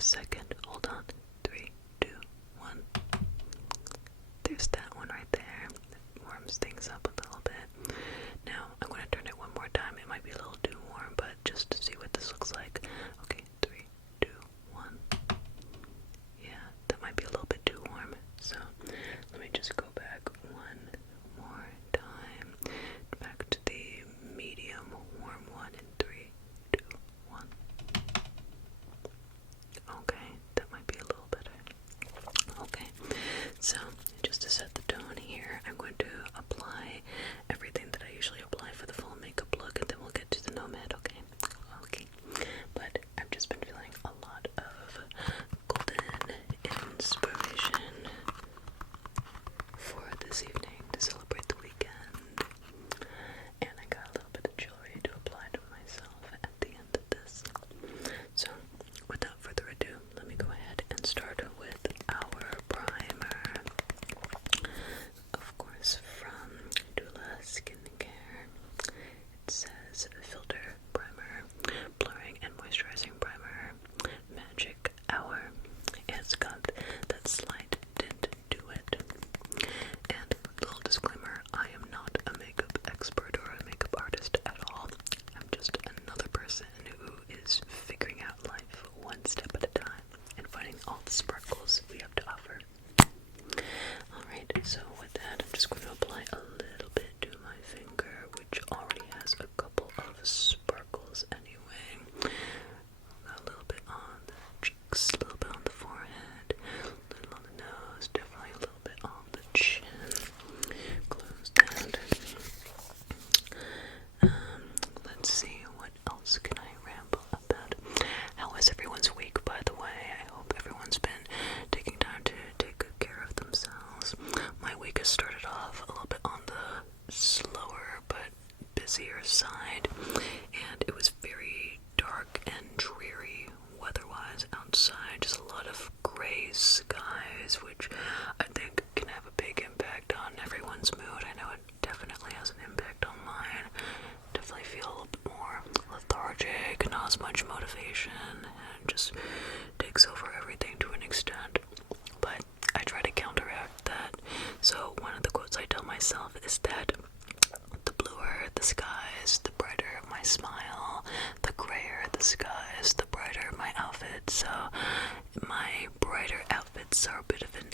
a second. Hold on. 3, 2, 1. There's that one right there. It warms things up a little bit. Now, I'm going to turn it one more time. It might be a little too warm, but just to see what this looks like. Okay, 3, 2, 1. Yeah, that might be a little bit too warm. So, let me just go back one more time. Back to the medium warm one in 3, 2, 1. Okay, that might be a little better. Okay, so just to set the tone here, I'm going to apply everything that I usually apply for the full makeup look, and then we'll get to the Nomad, okay? Okay, but I've just been feeling a lot of golden inspiration for this evening to celebrate the weekend, and I got a little bit of jewelry to apply to myself at the end of this. So, without further ado, let me go ahead and start with our primer. Of course, from Juvia Skincare. It says Filter Primer, Blurring and Moisturizing Primer, Magic Hour. It's got that slight tint to it. And little disclaimer, I am not a makeup expert or a makeup artist at all. I'm just another person who is figuring out life one step at a time and finding all the sparkles we have to offer. Alright, so with that, I'm just going to apply a little bit to my finger, which already has a couple of sparkles anyway. A little bit on the cheeks, a little bit on the forehead, a little on the nose, definitely a little bit on the chin. Close that. Let's see, what else can I ramble about? How was everyone's week, by the way? I hope everyone's been taking time to take good care of themselves. My week has started off a little bit on the slower but busier side, and it was very dark and dreary weather-wise outside. Just a lot of gray skies, which I think can have a big impact on everyone's mood. I know it definitely has an impact on mine. Definitely feel a little bit more lethargic, not as much motivation, and just takes over everything to an extent. But I try to counteract that. So one of the quotes I tell myself is that the bluer the skies, the brighter my smile. The grayer the skies, the brighter my outfit. So my brighter outfits are a bit of an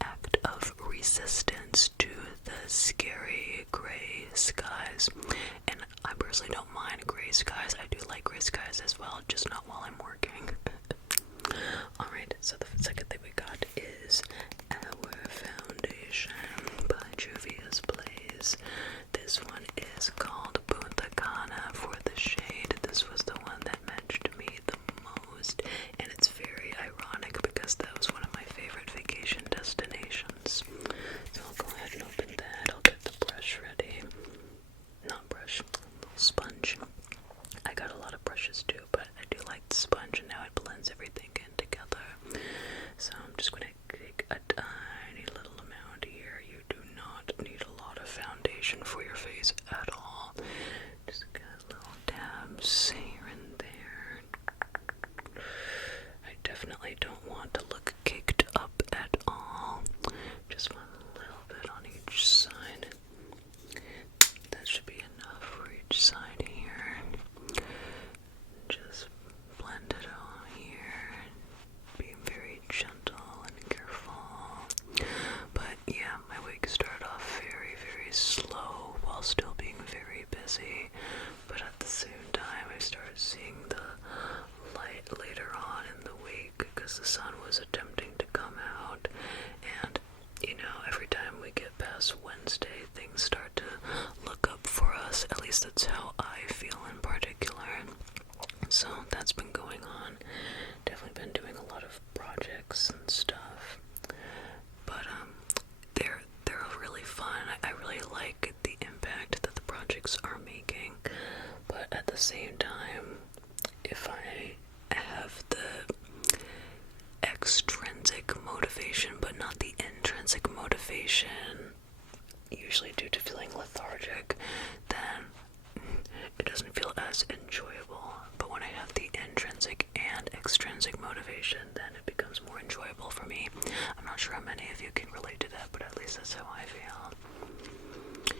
act of resistance to the scary gray skies. And I personally don't mind gray skies. I do like gray skies as well, just not while I'm working. Alright, so the second thing we got is our foundation by Juvia's Blaze. This one is called Punta Cana for the shade. This was the one that matched me the most, and it's very ironic because that was one of my favorite vacation destinations. So I'll go ahead and open that. I'll get the brush ready. Not brush, little sponge. I got a lot of brushes too, but I do like the sponge, and now it blends everything in together. So I'm just going to take a tiny little amount here. You do not need a lot of foundation for your face at all. Just got little dabs here and there. I definitely don't want to look caked up at all. Just a little bit on each side. That should be enough for each side here. Just blend it on here. Being very gentle and careful. But yeah, my week started off very, very slow while still being very busy. But at the same time, I started seeing the light later on in the week because the sun was attempting extrinsic motivation, then it becomes more enjoyable for me. I'm not sure how many of you can relate to that, but at least that's how I feel.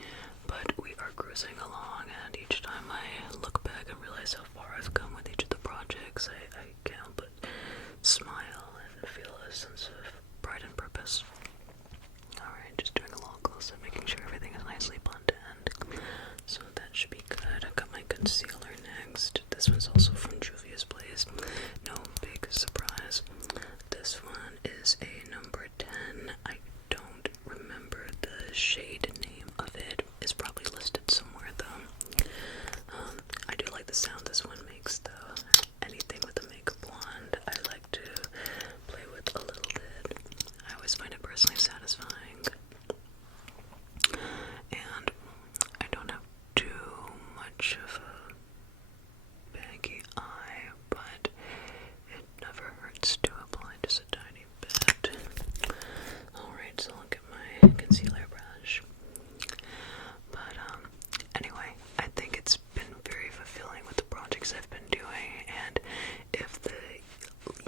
But we are cruising along, and each time I look back and realize how far I've come with each of the projects, I can't help but smile and feel a sense of pride and purpose. Alright, just doing a little close-up, making sure everything is nicely blended. So that should be good. I've got my concealer next. This one's also from Juvia's Place. No big surprise. This one is a number 10. I don't remember the shade name of it. It's probably listed somewhere though. I do like the sound this one makes though. Anything with a makeup wand I like to play with a little bit. I always find it personally satisfying. And I don't have too much of a baggy eye, but it never hurts to apply just a tiny bit. Alright, so I'll get my concealer brush. But anyway, I think it's been very fulfilling with the projects I've been doing, and if the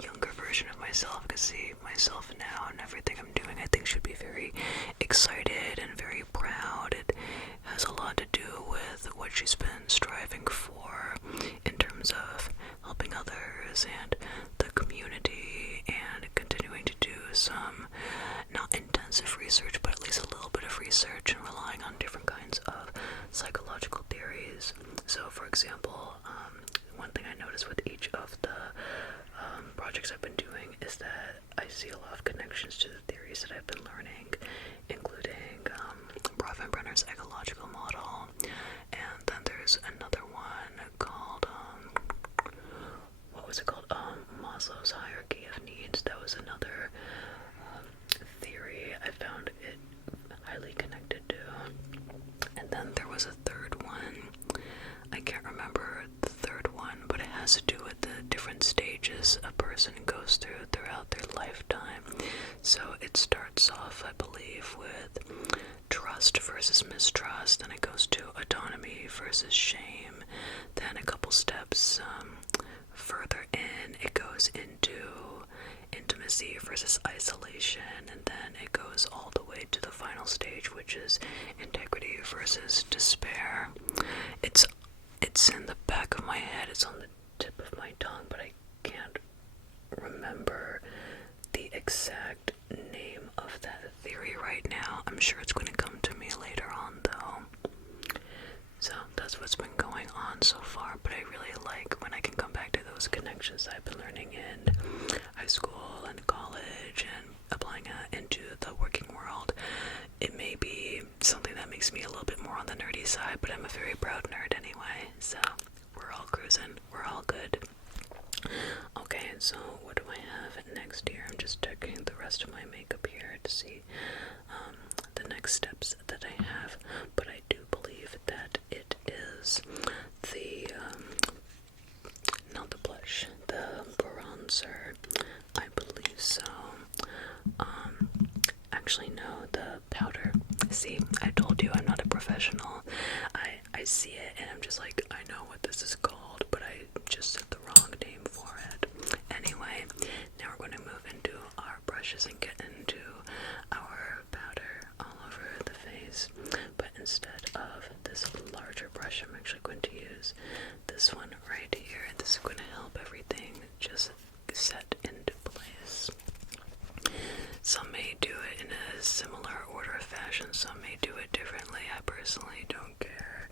younger version of myself could see myself now and everything I'm doing, I think should be very excited and very proud. It has a lot to do with what she's been striving for in terms of helping others and the community, and continuing to do some not intensive research, but at least a little bit of research, and relying on different kinds of psychological theories. So for example, one thing I noticed with each of the projects I've been doing is that I see a lot of connections to the theories that I've been learning, including Brenner's ecological model, and then there's another one called, what was it called? Maslow's hierarchy of needs. That was another theory I found it highly connected to. And then there was a third one. I can't remember the third one, but it has to do with the different stages a person goes through throughout their lifetime. So it starts off, I believe, with trust versus mistrust, then it goes to autonomy versus shame, then a couple steps further in, it goes into intimacy versus isolation, and then it goes all the way to the final stage, which is integrity versus despair. It's in the back of my head, it's on the tip of my tongue, but I can't remember the exact name of that theory right now. I'm sure it's going to come to me later on though. So that's what's been going on so far, but I really like when I can come back to those connections I've been learning in high school and college and applying it into the working world. It may be something that makes me a little bit more on the nerdy side, but I'm a very proud nerd anyway, so we're all cruising, we're all good. Okay, so what do I have next here? I'm just checking the rest of my makeup here to see the next steps that I have, but I do believe that it is the, not the blush, the bronzer, I believe so. Actually no, the powder. See, I told you I'm not a professional. I see it and I'm just like, I know what this is called, but I just said the wrong name for it. Anyway, now we're going to move into our brushes and get into our powder all over the face. But instead of this larger brush, I'm actually going to use this one right here. This is going to help everything just set into place. Some may do it in a similar order of fashion, some may do it differently. I personally don't care.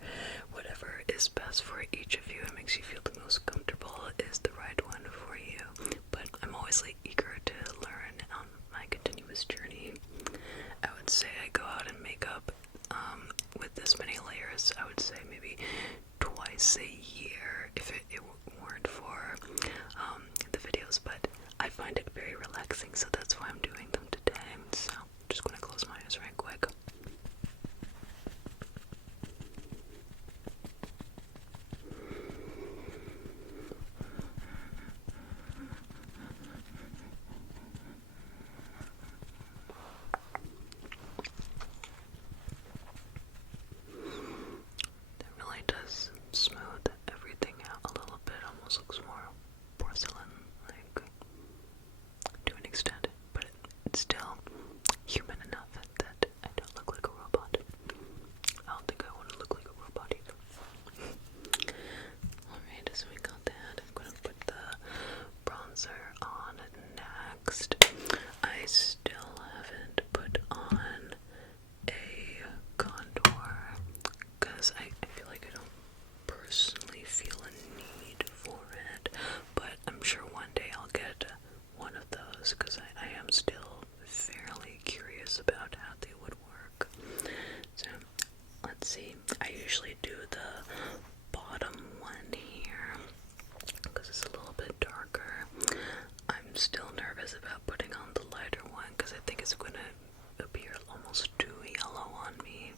Whatever is best for each of you and makes you feel the most comfortable is the right one for you. But I'm always eager to learn on my continuous journey. I would say I go out and make up with this many layers, I would say maybe twice a year if it weren't for the videos, but I find it very relaxing, so that's why I'm doing them today. So I'm just going to close my eyes right quick. still nervous about putting on the lighter one because I think it's going to appear almost too yellow on me.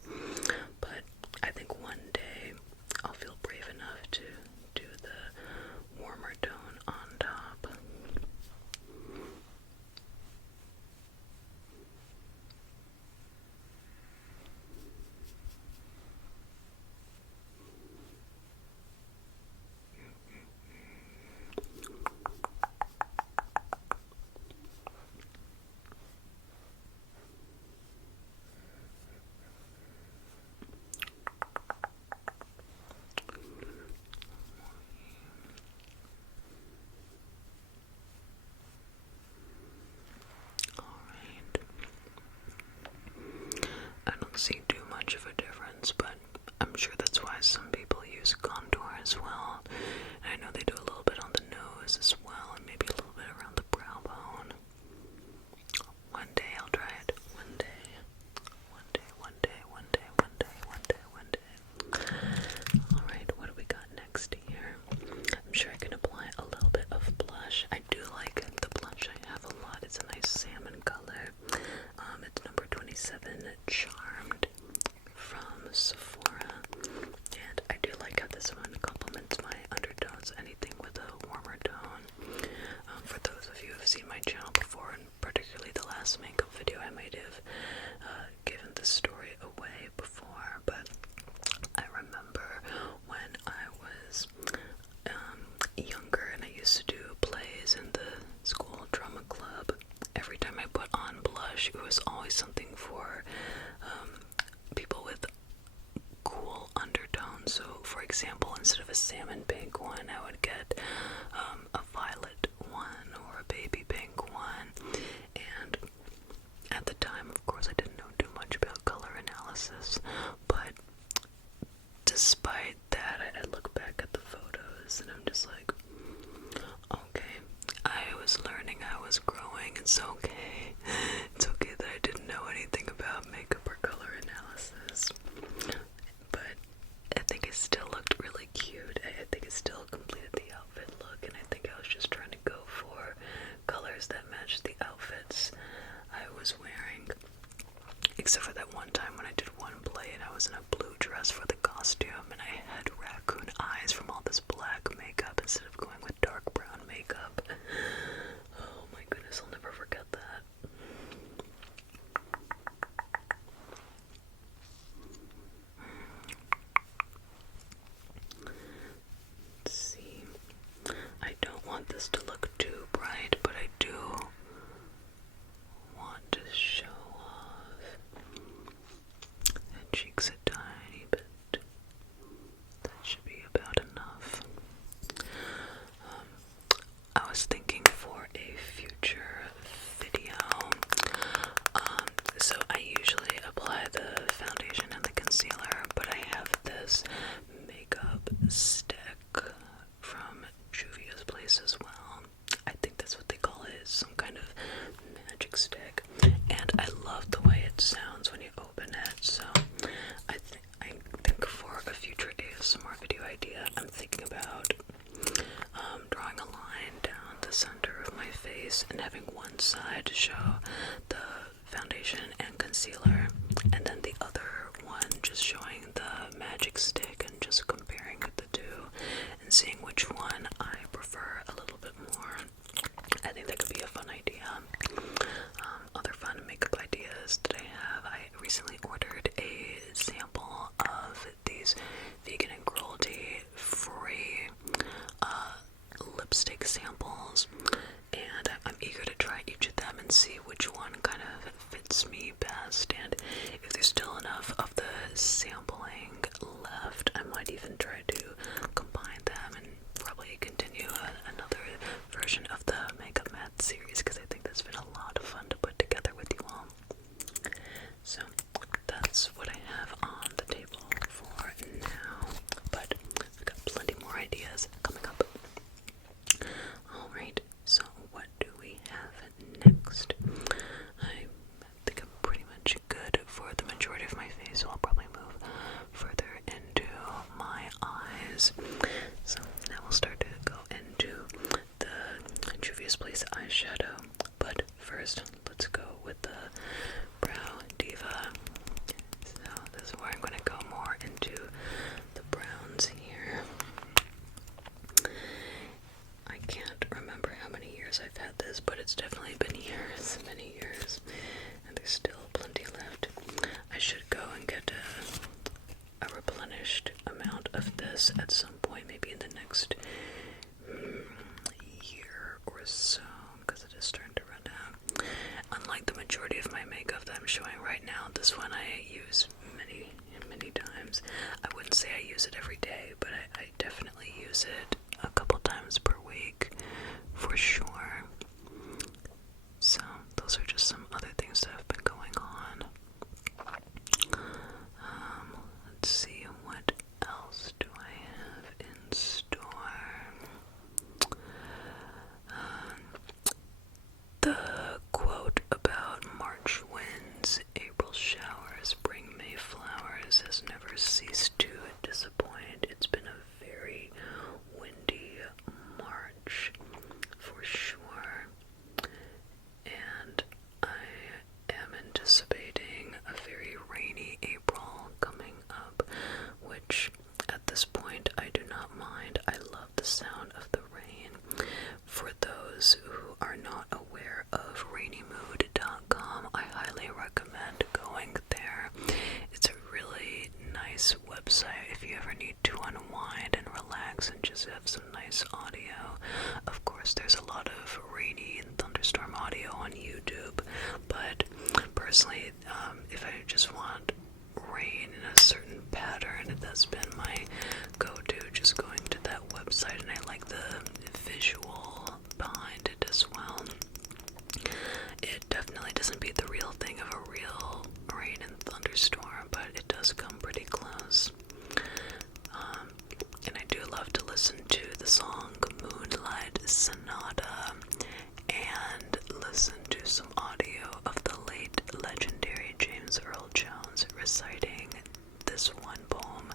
But I think one day I'll feel brave enough to do the warmer tone on top. I don't see too much of a difference, but I'm sure that's why some people use contour as well. And I know they do a little bit on the nose as well, and maybe a little bit around the brow bone. One day I'll try it. One day. Alright, what do we got next here? I'm sure I can apply a little bit of blush. I do like the blush I have a lot. It's a nice salmon color. It's number 27, Charmed, from Sephora. And I do like how this one complements my undertones, anything with a warmer tone. For those of you who have seen my channel before, and particularly the last makeup video, I might have given this story away before, but I remember when I was younger and I used to do plays in the school drama club. Every time I put on blush, it was always something for people with cool undertones. So, for example, instead of a salmon pink one, I would get a violet one or a baby pink one. And at the time, of course, I didn't know too much about color analysis, but despite that, I look back at the photos and I'm just like, okay, I was learning, I was growing. It's okay. It's okay that I didn't know anything about makeup or color analysis. But I think it still looked really cute. I think it still completed the outfit look, and I think I was just trying to go for colors that matched the outfits I was wearing. Except for that one time when I did one play and I was in a blue dress for the costume and I had raccoon eyes from all this black makeup instead of going with dark brown makeup. Oh my goodness, I'll never forget that. Let's see. I don't want this to look too bright, but I do want to show off the cheeks a tiny bit. That should be about enough. I was thinking for a future video, so I usually apply the foundation and the concealer, but I have this makeup stick from Juvia's place as well. I think that's what they call it, some kind of magic stick, and I love the way it sounds when you open it. So I think for a future ASMR video idea, I'm thinking about drawing a line down the center of my face and having one side show the foundation and concealer, and then the other one just showing the magic stick and just comparing the two and seeing which one I prefer a little bit more. I think that could be a fun idea. Other fun makeup ideas that I have, I recently ordered a sample of these vegan and cruelty free lipstick samples, and I'm eager to try each of them and see which one kind of fits me best, and if there's still enough of the sampling left, I might even try to combine them and probably continue another version of the makeup matte series, because I think that's been a lot of fun to put together with you all. So that's what I have on the table for now, but I've got plenty more ideas coming up. Alright, so what do we have next? I think I'm pretty much good for the majority of my obvious place, eyeshadow. But first, let's go with the Brow Diva. So this is where I'm going to go more into the browns here. I can't remember how many years I've had this, but it's definitely been years, many years, and there's still plenty left. I should go and get a replenished amount of this at some point, maybe in the next year or so, because it is starting to run out. Unlike the majority of my makeup that I'm showing right now, this one I use many, many times. I wouldn't say I use it every day, but I definitely use it a couple times per week, for sure. So, those are just some other things that have been going on. Let's see, what else do I have in store? The quote about March winds, April showers, bring May flowers has never ceased to disappoint. It's been a very windy March, for sure, and I am anticipating a very rainy April coming up, which at this point I do not mind. I love the sound of the rain. For those who are not aware of rainymood.com, I highly recommend going there. It's a really nice website if you ever need to unwind and relax and just have some nice audio. Of course, there's a lot of rainy and thunderstorm audio on YouTube, but personally, if I just want rain in a certain pattern, that's been my go-to, just going to that website, and I like the visual behind it as well. It definitely doesn't beat the real thing of a real rain and thunderstorm, but it does come pretty close. And I do love to listen to the song Moonlight Sonata and listen to some audio of the late legendary James Earl Jones reciting this one poem,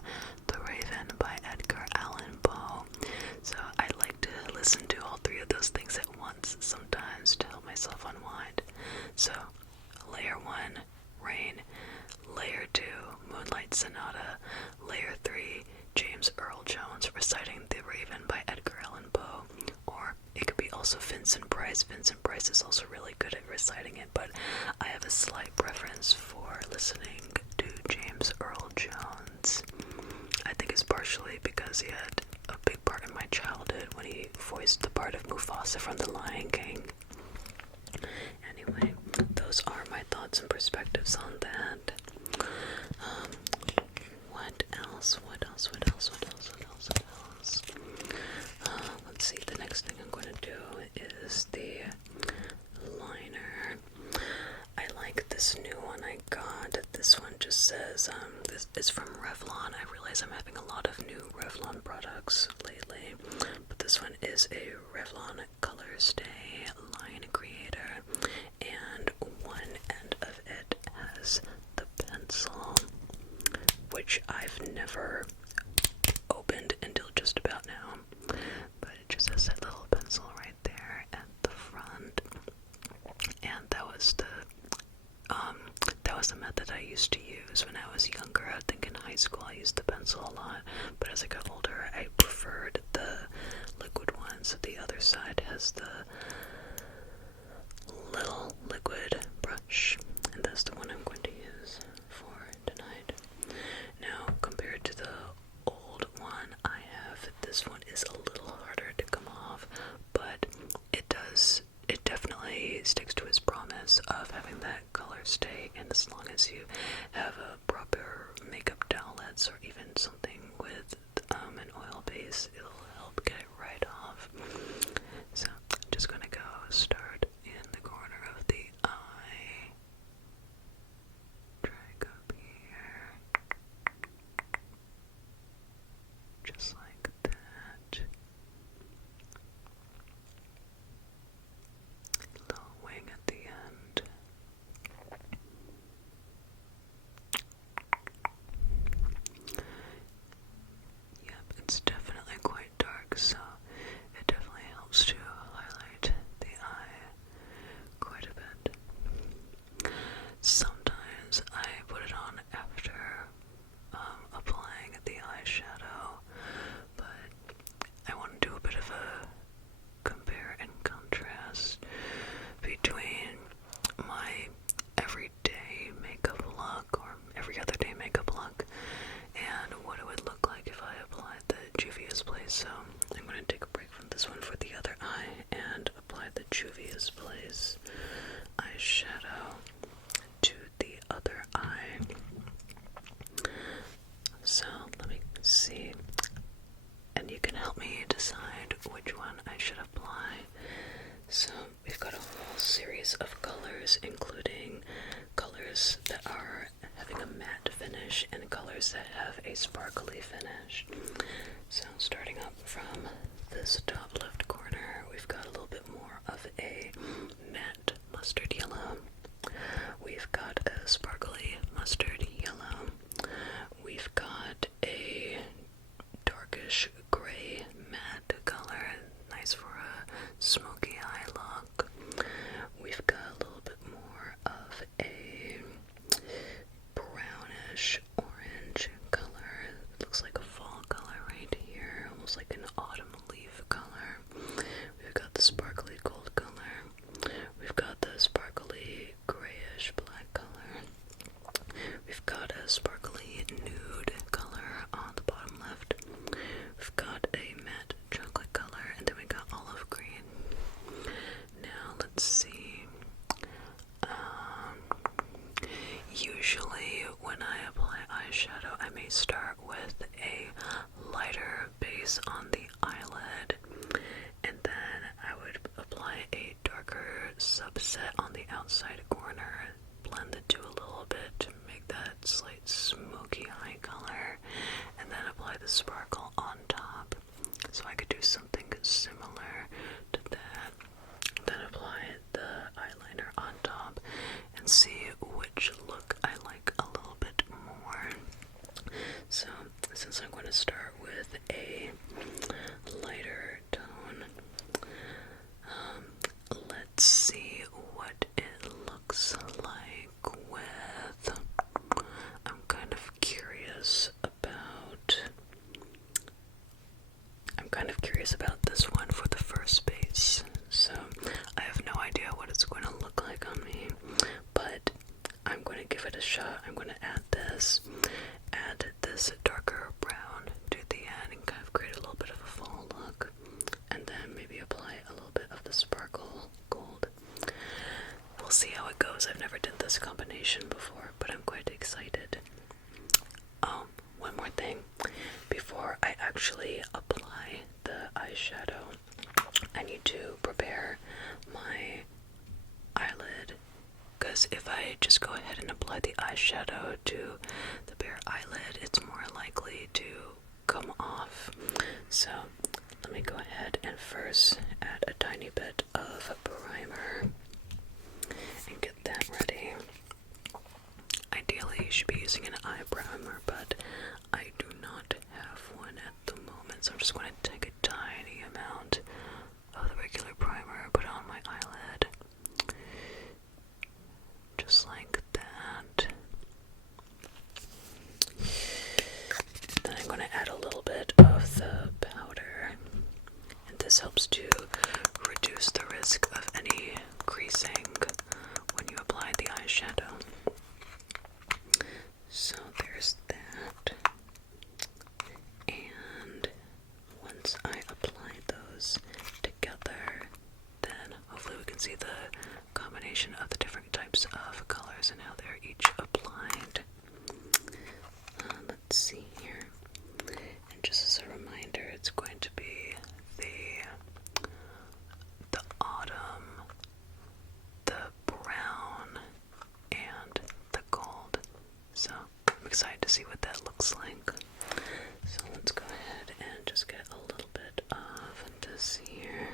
The Raven by Edgar Allan Poe. So I like to listen to all three of those things at once sometimes to help myself unwind. So layer 1, rain. Layer 2, Moonlight Sonata. Layer 3, James Earl Jones reciting The Raven by Edgar Allan Poe. Or it could be also Vincent Price. Vincent Price is also really good at reciting it, but I have a slight preference for listening to James Earl Jones. I think it's partially because he had a big part in my childhood when he voiced the part of Mufasa from The Lion King. Anyway, those are my thoughts and perspectives on that. Let's see, the next thing I'm going to do is the liner. I like this new one I got. This one just says, this is from Revlon. I realize I'm having a lot of new Revlon products lately, but this one is a Revlon Color Stay Line Creator, and one end of it has the pencil, which I've never opened until just about now, but it just has that little pencil right there at the front, and that was the method I used to use when I was younger. I think in high school I used the pencil a lot, but as I got older I preferred the liquid one. So the other side has the little liquid brush, and that's the one I'm going to use for tonight. Now, compared to the old one I have, this one is a little harder to come off, but it definitely sticks to its promise of having that color stay, and as long as you have a proper makeup towelettes or even something with an oil base, it'll help get it right off. So I'm just gonna go start in the corner of the eye, drag up here, just like that. Little wing at the end. Yep, it's definitely quite this place eyeshadow to the other eye. So let me see, and you can help me decide which one I should apply. So we've got a whole series of colors, including colors that are having a matte finish and colors that have a sparkly finish. So starting up from this top left corner, we've got a little bit more of a matte mustard yellow. We've got a sparkly mustard yellow. We've got a darkish gray matte color, nice for a smoky eye look. We've got a little bit more of a brownish orange color. It looks like a fall color right here, almost like an autumn leaf color. We've got the sparkly gold color. We've got the sparkly grayish black color. We've got a sparkly nude color on the bottom left. We've got a matte chocolate color, and then we got olive green. Now let's see. Usually when I apply eyeshadow, I may start with a lighter base on the eyelid, and then I would apply a darker subset on the outside corner, blend the two a little bit to make that slight smoky eye color, and then apply the sparkle on top. So I could do something similar to that, then apply the eyeliner on top and see which look I like a little bit more. So since I'm going to start with a lighter tone, let's see what it looks like with, I'm kind of curious about this one for the first base. So I have no idea what it's going to look like on me, but I'm going to give it a shot. I'm going to add this darker brown to the end and kind of create a little bit of a fall look, and then maybe apply a little bit of the sparkle gold. We'll see how it goes. I've never done this combination before, but I'm quite excited. One more thing. Before I actually apply the eyeshadow, I need to prepare my eyelid, because if I just go ahead and apply the eyeshadow to the bare eyelid, it's more likely to come off. So let me go ahead and first add a tiny bit of primer and get that ready. Ideally you should be using an eye primer, but I do not have one at the moment, so I'm just going to take a tiny amount of the regular primer, put it on my eyelid, just like that. Then I'm going to add a little bit of the powder, and this helps to reduce the risk of any creasing when you apply the eyeshadow. So there's that, and once I apply those together, then hopefully we can see the combination of the different types of colors and how they're each applied. Let's see here, and just as a reminder, it's going to be the autumn, the brown, and the gold. So I'm excited to see what that looks like. So let's go ahead and just get a little bit of this here.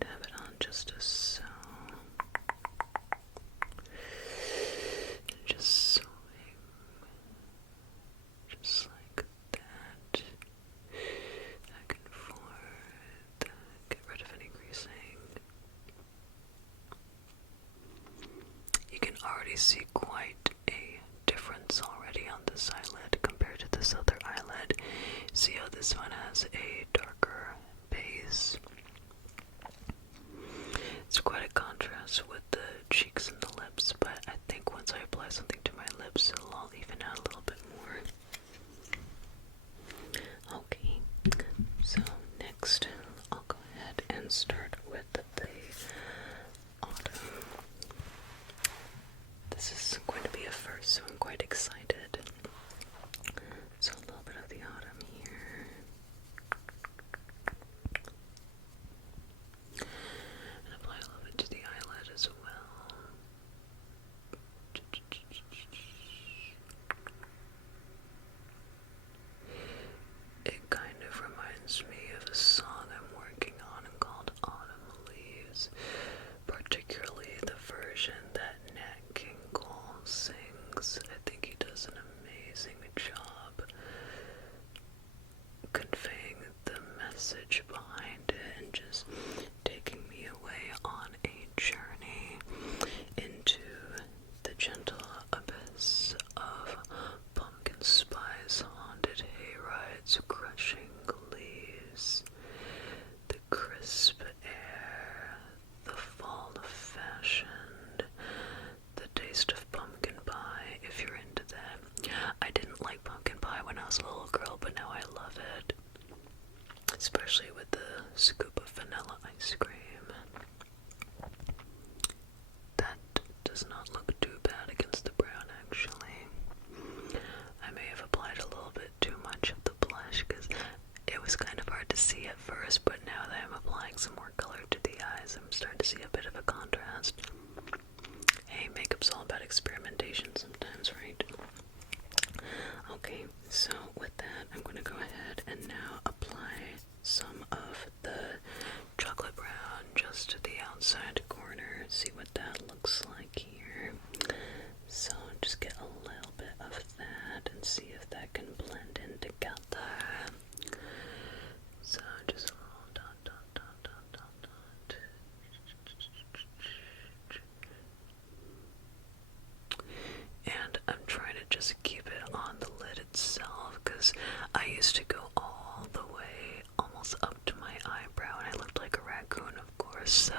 Dab it on just as so. Just swing. Just like that. Back and forth. Get rid of any greasing. You can already see quite a difference already on this eyelid compared to this other eyelid. See how this one has a darker base? It's quite a contrast with the cheeks and the lips, but I think once I apply something to my lips, it'll all even out a little bit more. Okay, so next I'll go ahead and start with the see a bit of a contrast. Hey, makeup's all about experimentation sometimes, right? Okay, so with that, I'm going to go ahead and now apply some of the chocolate brown just to the outside corner. See what that looks like here. So just get a little bit of that and see if that can blend in together. So just a little dot, dot, dot, dot, dot, dot. And I'm trying to just keep it on the lid itself because I used to go all the way almost up to my eyebrow and I looked like a raccoon, of course, so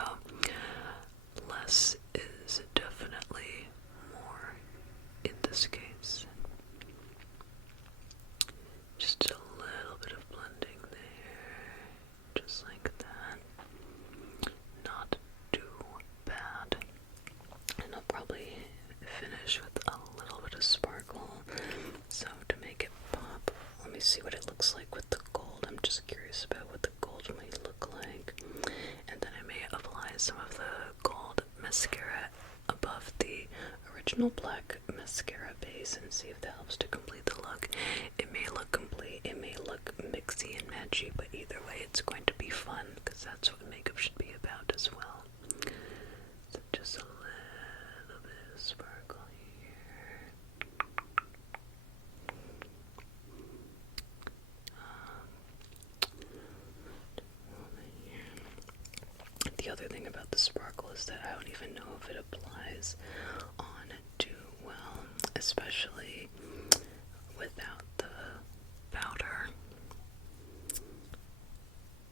less is definitely more in this case. Just a little bit of blending there, just like that. Not too bad. And I'll probably finish with a little bit of sparkle. So to make it pop, let me see what it looks like with the gold. I'm just curious about what the gold might look like. And then I may apply some of the gold mascara above the original black mascara base and see if that helps to complete the look. It may look complete, it may look mixy and matchy, but either way it's going to be fun because that's what makeup should be about as well. So just a little bit of sparkle here. The other thing about the sparkle is that I don't even know if it applies on too well, especially without the powder.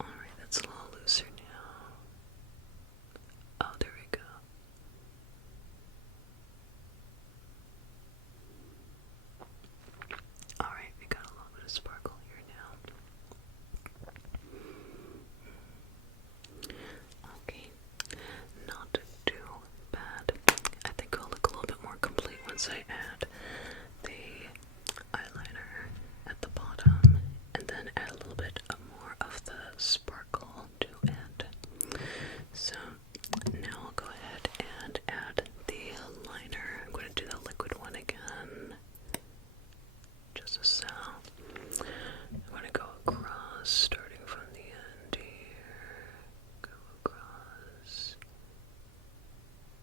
Alright, that's a little looser now. Oh, there we go. Alright, we got a little bit of sparkle here now. Okay, not too bad. I think it'll look a little bit more complete once I add the eyeliner at the bottom and then add a little bit more of the sparkle to it. So now I'll go ahead and add the liner. I'm going to do the liquid one again. Just a so. I'm going to go across, starting from the end here. Go across.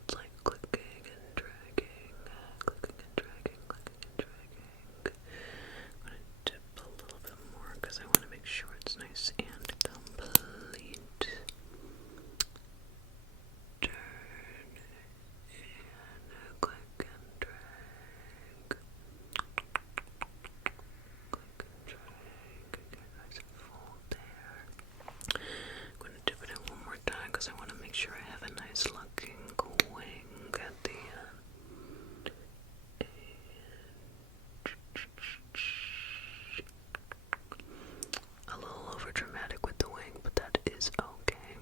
It's like clicking and dragging, clicking and dragging, clicking and dragging. I'm going to dip a little bit more because I want to make sure it's nice and complete. Turn and click and drag. Click and drag. Get nice and full there. I'm going to dip it in one more time because I want to make sure I have a nice looking wing at the end. A little over dramatic with the wing, but that is okay.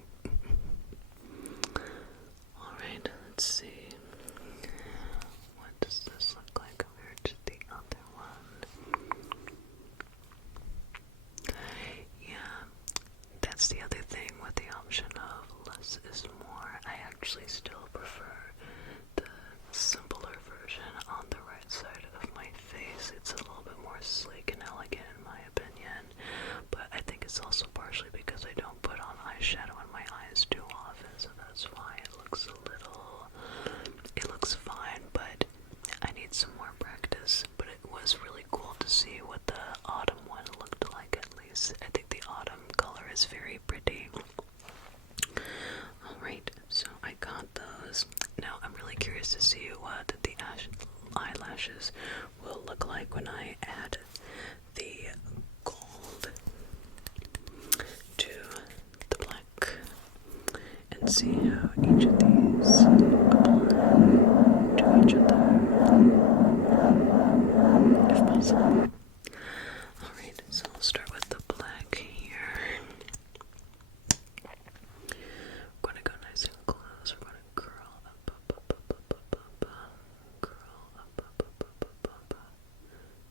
Alright, let's see. What does this look like compared to the other one? Yeah, that's the other thing with the option of less is more. I actually still prefer the simpler version on the right side of my face. It's a little bit more sleek and elegant in my opinion, but I think it's also partially because I don't put on eyeshadow on my eyes too often, so that's why it looks fine, but I need some more practice. But it was really cool to see what the autumn one looked like. At least I think the autumn color is very pretty. Alright, so I got those. Now I'm really curious to see what the eyelashes will look like when I add the gold to the black and see how each of these apply to each other, if possible. Alright, so I'll start with the black here. We're going to go nice and close. We're going to curl up, up, up, up, up, up, up, curl up, up, up, up, up, up,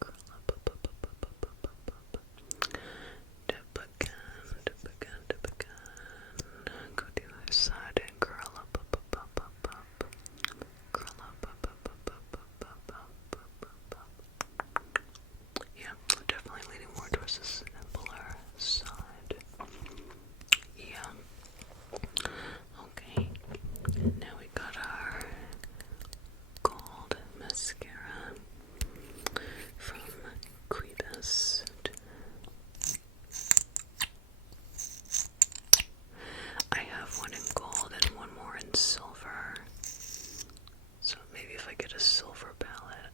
curl up, up, up, up, up, up, up, up, dip again, dip again, dip again, go to the other side and curl Now we got our gold mascara from Quibest. I have one in gold and one more in silver. So maybe if I get a silver palette,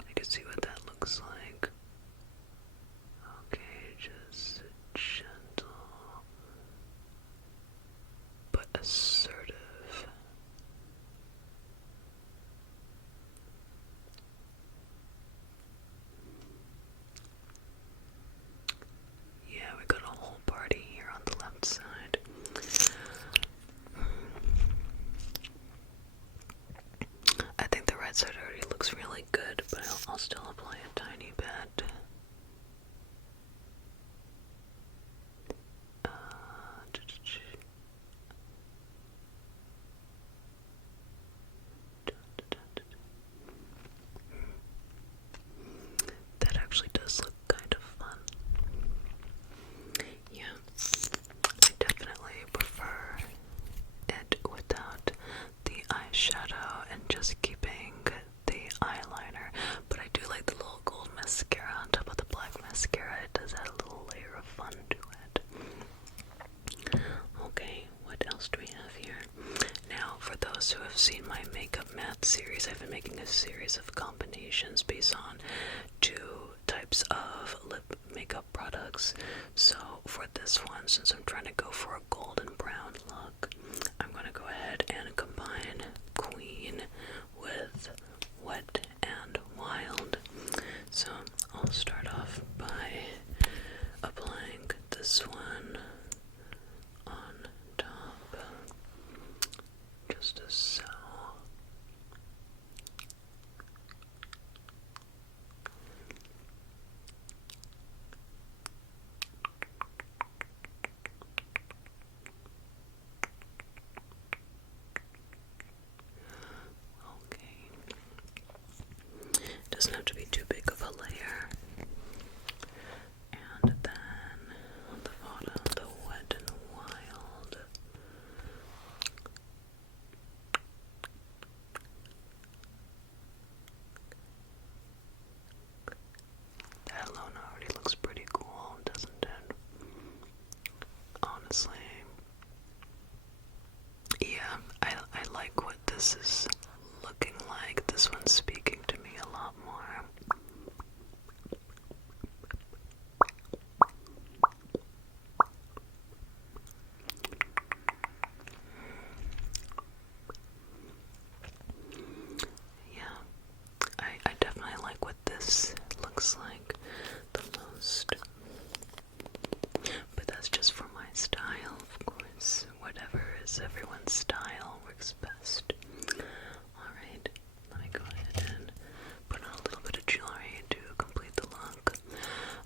I can see what that looks like. Okay, just gentle but assertive. Yeah, we got a whole party here on the left side. I think the right side already looks really good, but I'll still apply a tiny bit. That actually does look kind of fun. Yeah, I definitely prefer it without the eyeshadow and just keeping the eyeliner, but I do like the little gold mascara on top of the black mascara. It does add a little layer of fun to it. Okay, what else do we have here? Now, for those who have seen my makeup math series, I've been making a series of combinations based on two types of lip makeup products. So for this one, since I'm trying to go for a golden brown look, I'm going to go ahead and combine Queen with Wet and Wild. So I'll start off by applying this one on top, just as so. Okay. Doesn't have to be too big of a layer. And then on the bottom, the Wet and Wild. That alone already looks pretty cool, doesn't it? Honestly. Yeah, I like what this is looking like. This one's speaking to me a lot more. Yeah, I definitely like what this looks like the most. But that's just for my style, of course. Whatever is everyone's style works best. Alright, let me go ahead and put on a little bit of jewelry to complete the look.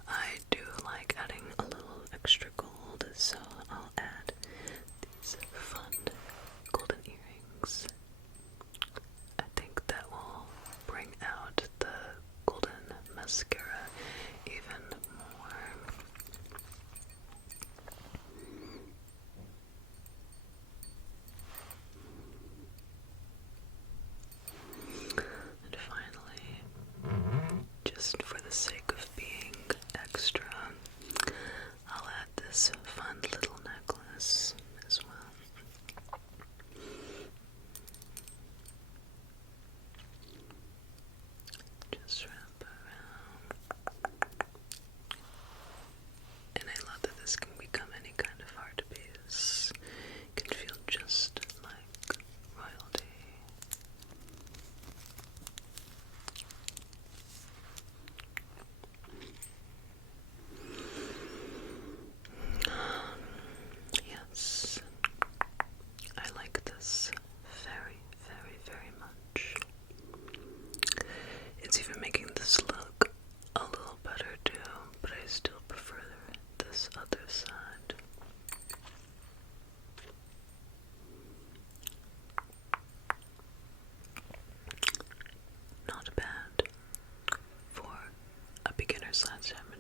I do like adding a little extra gold, so I'll add these fun golden earrings. I think that will bring out the golden mascara even more. And finally, just for the sake of being extra, I'll add this fun little necklace as well. Just wrap around. And I love that this can become any kind of art piece. It can feel just like royalty. Yes, I like this very, very, very much. It's even making this look a little better too, but I still prefer this other side. Not bad for a beginner/intermediate